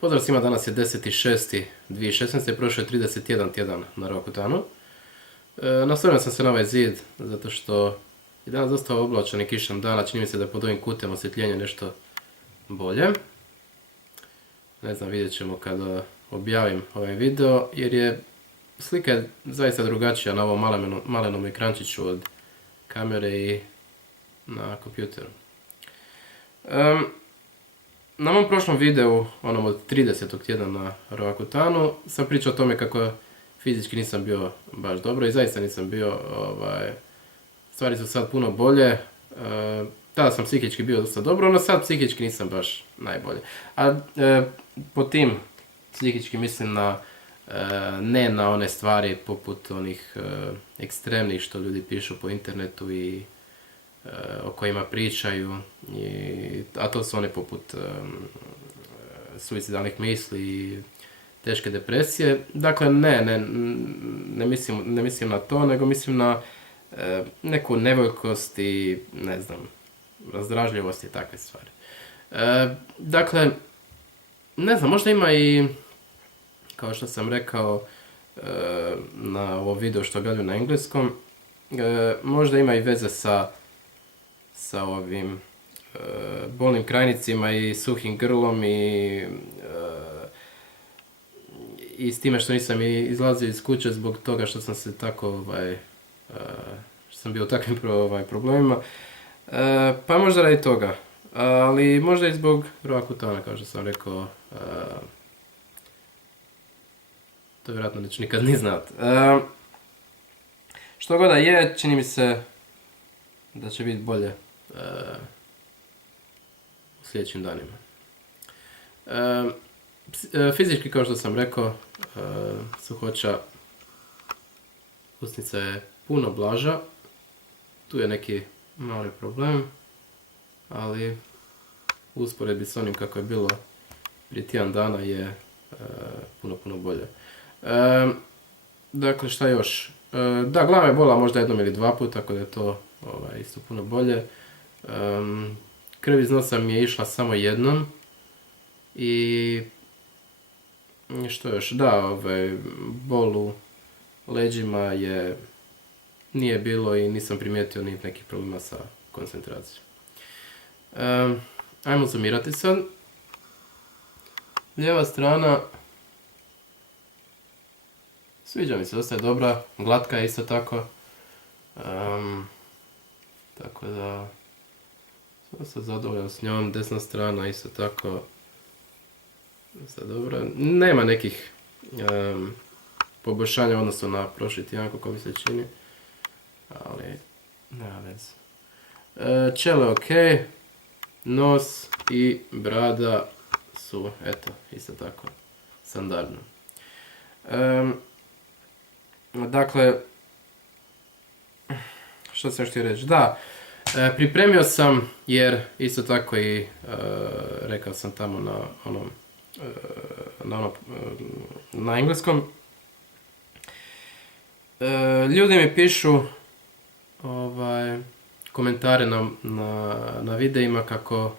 Pozdrav svima, danas je 10.6.2016. prošao je 31 tjedan na Roakutanu. Nastavio sam se na ovaj zid zato što je danas dosta oblačan i kišan dan, a čini mi se da je pod ovim kutem osvjetljenje nešto bolje. Ne znam, vidjet ćemo kada objavim ovaj video, jer je slika zaista drugačija na ovom malenom ekrančiću od kamere i na kompjuteru. Na mom prošlom videu, onom od 30. tjedna na Roakutanu, sam pričao o tome kako fizički nisam bio baš dobro i zaista nisam bio, stvari su sad puno bolje. Tada sam psihički bio dosta dobro, no sad psihički nisam baš najbolje. A po tim psihički mislim ne na one stvari poput onih ekstremnih što ljudi pišu po internetu i o kojima pričaju, a to su one poput suicidalnih misli i teške depresije. Dakle, ne mislim na to, nego mislim na neku nevoljkost i, ne znam, razdražljivost i takve stvari. Dakle, ne znam, možda ima i, kao što sam rekao na ovom videu što objavljam na engleskom, možda ima i veze sa ovim bolnim krajnicima i suhim grlom i s time što nisam izlazio iz kuće zbog toga što sam se tako što sam bio u takvim problemima, pa možda radi toga, ali možda i zbog Roakutana, kao što sam rekao, to vjerojatno neću nikad ni znat. Što god da je, čini mi se da će biti bolje u sljedećim danima. Fizički, kao što sam rekao, suhoća usnica je puno blaža. Tu je neki mali problem, ali u usporedbi s onim kako je bilo prije tjedan dana je puno bolje. Dakle, šta još? Da, glava je bola možda jednom ili dva puta, tako da je to isto puno bolje. Krv iz nosa mi je išla samo jednom. I što još? Da, bol u leđima nije bilo i nisam primijetio ni nekih problema sa koncentracijom. Ajmo zoomirati sad. Lijeva strana sviđa mi se, dosta je dobra, glatka je isto tako. Tako da sam se zadovoljan s njom. Desna strana isto tako dosta dobra. Nema nekih poboljšanja odnosno na prošli tjedan, kako mi se čini, ali nema veze. Čelo je ok, nos i brada su, eto, isto tako standardno. Dakle, što sam htio reći? Da, pripremio sam, jer isto tako i rekao sam tamo na engleskom. Ljudi mi pišu komentare na videima kako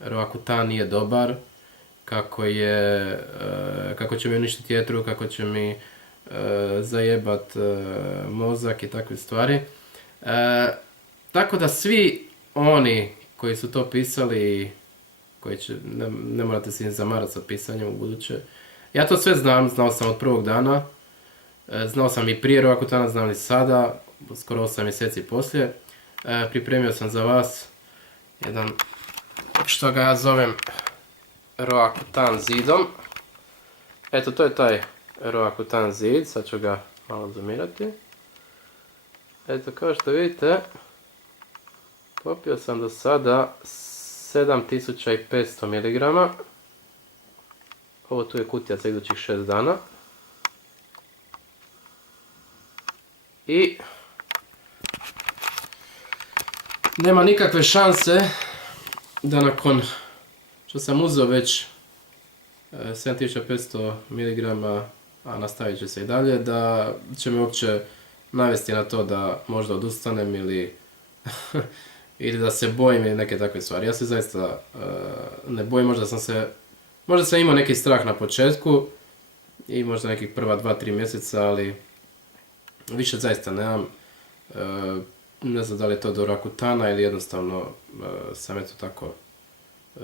Roakutan nije dobar, kako će mi uništiti jetru, kako će mi zajebat mozak i takve stvari. Tako da svi oni koji su to pisali, ne morate se zamarati sa pisanjem u buduće. Ja to sve znao sam od prvog dana, znao sam i prije Roakutana, znam i sada, skoro 8 mjeseci poslije. Pripremio sam za vas jedan, što ga ja zovem, Roakutan zidom. Eto, to je taj Roakutan zid, sad ću ga malo zoomirati. Eto, kao što vidite, popio sam do sada 7500 mg. Ovo tu je kutija za idućih 6 dana. I nema nikakve šanse da nakon što sam uzeo već 7500 mg, a nastavit će se i dalje, da će me uopće navesti na to da možda odustanem ili da se bojim ili neke takve stvari. Ja se zaista ne bojim, možda sam se Možda sam imao neki strah na početku i možda nekih prva 2-3 mjeseca, ali više zaista nemam. Ne znam da li je to do Rakutana ili jednostavno sam eto tako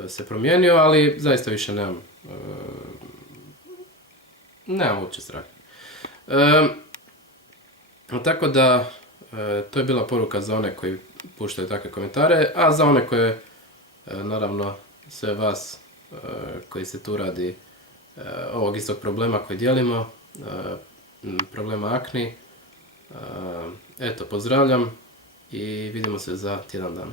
se promijenio, ali zaista više nemam uopće strah. Tako da, to je bila poruka za one koji puštaju takve komentare, a za one koje, naravno, sve vas koji se tu radi ovog istog problema koji dijelimo, problema akni, eto, pozdravljam i vidimo se za tjedan dana.